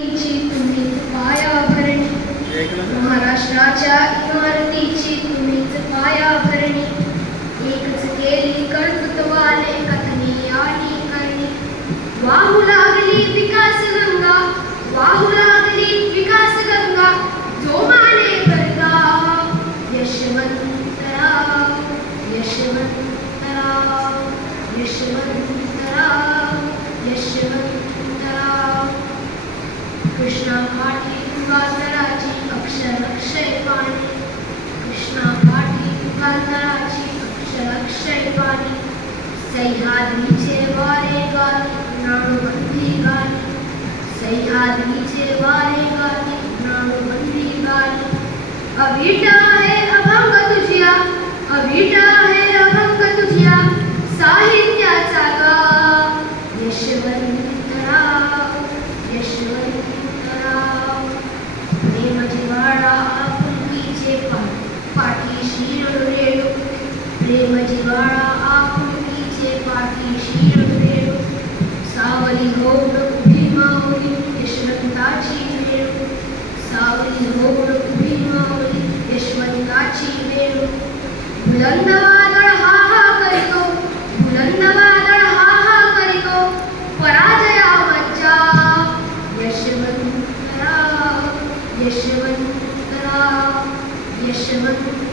तुम्हीच पायाभरणी, महाराष्ट्राच्या इमारतीची तुम्हीच पायाभरणी. एकच केली कर्तृत्वाने कथनी आणि करणी. वाहू लागली विकास गंगा, वाहू लागली विकास गंगा, जोमाने करता यशवंतराव, यशवंतराव, यशवंतराव, यशवंतराव. कृष्णा काठी तुगातराची अक्षर अक्षय पाणी, कृष्णा काठी तुगातराची अक्षर अक्षय पाणी. सह्याद्रीचे वारे गाती नाणुबंदी गाणी, सह्याद्रीचे वारे गाती नाणुबंदी गाणी. अवीट आहे अभंग तुझ्या, अवीट आहे अभंग तुझ्या, साहित्याचा गा यशवंतराव, यशवंतराव. प्रेम जिव्हाळा आपुलकीचे पाठीशी रेणू, प्रेम जिव्हाळा आपुलकीचे पाठीशी रेणू. सावली होड उभी माऊली यशवंताची वेणू, सावली होड उभी माऊली यशवंताची वेणू. बुलंद वादळ हा हा करितो, बुलंद वादळ हा हा करितो, पराजयावरच्या यशवंतराव, यशवंतराव, यशवंतराव.